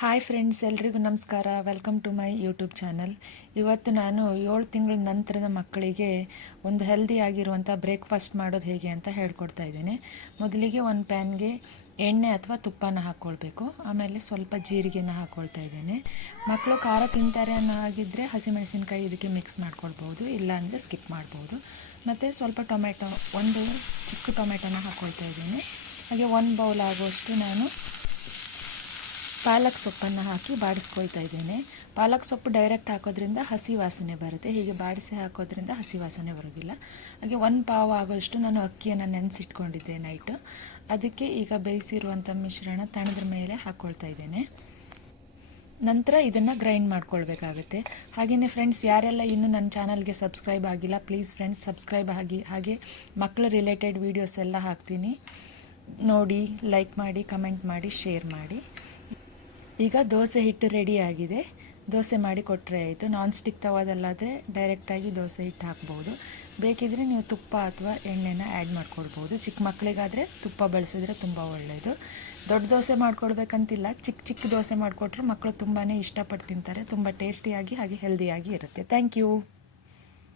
Hi friends, ಎಲ್ರಿಗೂ ನಮಸ್ಕಾರ. Welcome to my YouTube channel. ಇವತ್ತು ನಾನು 7 ತಿಂಗಳ ನಂತರದ ಮಕ್ಕಳಿಗೆ ಒಂದು ಹೆಲ್ದಿ ಆಗಿರುವಂಥ ಬ್ರೇಕ್ಫಾಸ್ಟ್ ಮಾಡೋದು ಹೇಗೆ ಅಂತ ಹೇಳ್ಕೊಡ್ತಾ ಇದ್ದೇನೆ. ಮೊದಲಿಗೆ ಒಂದು ಪ್ಯಾನ್ಗೆ ಎಣ್ಣೆ ಅಥವಾ ತುಪ್ಪನ ಹಾಕ್ಕೊಳ್ಬೇಕು. ಆಮೇಲೆ ಸ್ವಲ್ಪ ಜೀರಿಗೆನ ಹಾಕ್ಕೊಳ್ತಾ ಇದ್ದೇನೆ. ಮಕ್ಕಳು ಖಾರ ತಿಂತಾರೆ ಅನ್ನೋ ಹಾಗಿದ್ದರೆ ಹಸಿಮೆಣಸಿನ್ಕಾಯಿ ಇದಕ್ಕೆ ಮಿಕ್ಸ್ ಮಾಡ್ಕೊಳ್ಬೋದು, ಇಲ್ಲಾಂದರೆ ಸ್ಕಿಪ್ ಮಾಡ್ಬೋದು. ಮತ್ತು ಸ್ವಲ್ಪ ಟೊಮೆಟೊ, ಒಂದು ಚಿಕ್ಕ ಟೊಮೆಟೊನ ಹಾಕ್ಕೊಳ್ತಾ ಇದ್ದೇನೆ. ಹಾಗೆ 1 ಬೌಲ್ ಆಗುವಷ್ಟು ನಾನು ಪಾಲಕ್ ಸೊಪ್ಪನ್ನು ಹಾಕಿ ಬಾಡಿಸ್ಕೊಳ್ತಾ ಇದ್ದೇನೆ. ಪಾಲಕ್ ಸೊಪ್ಪು ಡೈರೆಕ್ಟ್ ಹಾಕೋದ್ರಿಂದ ಹಸಿ ವಾಸನೆ ಬರುತ್ತೆ, ಹೀಗೆ ಬಾಡಿಸಿ ಹಾಕೋದ್ರಿಂದ ಹಸಿ ವಾಸನೆ ಬರೋದಿಲ್ಲ. ಹಾಗೆ 1 ಪಾವ್ ಆಗೋಷ್ಟು ನಾನು ಅಕ್ಕಿಯನ್ನು ನೆನೆಸಿಟ್ಕೊಂಡಿದ್ದೆ ನೈಟು. ಅದಕ್ಕೆ ಈಗ ಬೇಯಿಸಿರುವಂಥ ಮಿಶ್ರಣ ತಣದ್ರ ಮೇಲೆ ಹಾಕ್ಕೊಳ್ತಾ ಇದ್ದೇನೆ. ನಂತರ ಇದನ್ನು ಗ್ರೈಂಡ್ ಮಾಡ್ಕೊಳ್ಬೇಕಾಗುತ್ತೆ. ಹಾಗೆಯೇ ಫ್ರೆಂಡ್ಸ್, ಯಾರೆಲ್ಲ ಇನ್ನೂ ನನ್ನ ಚಾನಲ್ಗೆ ಸಬ್ಸ್ಕ್ರೈಬ್ ಆಗಿಲ್ಲ, ಪ್ಲೀಸ್ ಫ್ರೆಂಡ್ಸ್ ಸಬ್ಸ್ಕ್ರೈಬ್ ಆಗಿ. ಹಾಗೆ ಮಕ್ಕಳು ರಿಲೇಟೆಡ್ ವೀಡಿಯೋಸ್ ಎಲ್ಲ ಹಾಕ್ತೀನಿ, ನೋಡಿ, ಲೈಕ್ ಮಾಡಿ, ಕಮೆಂಟ್ ಮಾಡಿ, ಶೇರ್ ಮಾಡಿ. ಈಗ ದೋಸೆ ಹಿಟ್ಟು ರೆಡಿ ಆಗಿದೆ. ದೋಸೆ ಮಾಡಿ ಕೊಟ್ಟರೆ ಆಯಿತು. ನಾನ್ ಸ್ಟಿಕ್ ತವಾದಲ್ಲಾದರೆ ಡೈರೆಕ್ಟಾಗಿ ದೋಸೆ ಹಿಟ್ಟು ಹಾಕ್ಬೋದು. ಬೇಕಿದ್ರೆ ನೀವು ತುಪ್ಪ ಅಥವಾ ಎಣ್ಣೆನ ಆ್ಯಡ್ ಮಾಡ್ಕೊಳ್ಬೋದು. ಚಿಕ್ಕ ಮಕ್ಕಳಿಗಾದರೆ ತುಪ್ಪ ಬಳಸಿದ್ರೆ ತುಂಬ ಒಳ್ಳೆಯದು. ದೊಡ್ಡ ದೋಸೆ ಮಾಡ್ಕೊಳ್ಬೇಕಂತಿಲ್ಲ, ಚಿಕ್ಕ ಚಿಕ್ಕ ದೋಸೆ ಮಾಡಿಕೊಟ್ರು ಮಕ್ಕಳು ತುಂಬಾ ಇಷ್ಟಪಟ್ಟು ತಿಂತಾರೆ. ತುಂಬ ಟೇಸ್ಟಿಯಾಗಿ ಹಾಗೆ ಹೆಲ್ದಿಯಾಗಿ ಇರುತ್ತೆ. Thank you.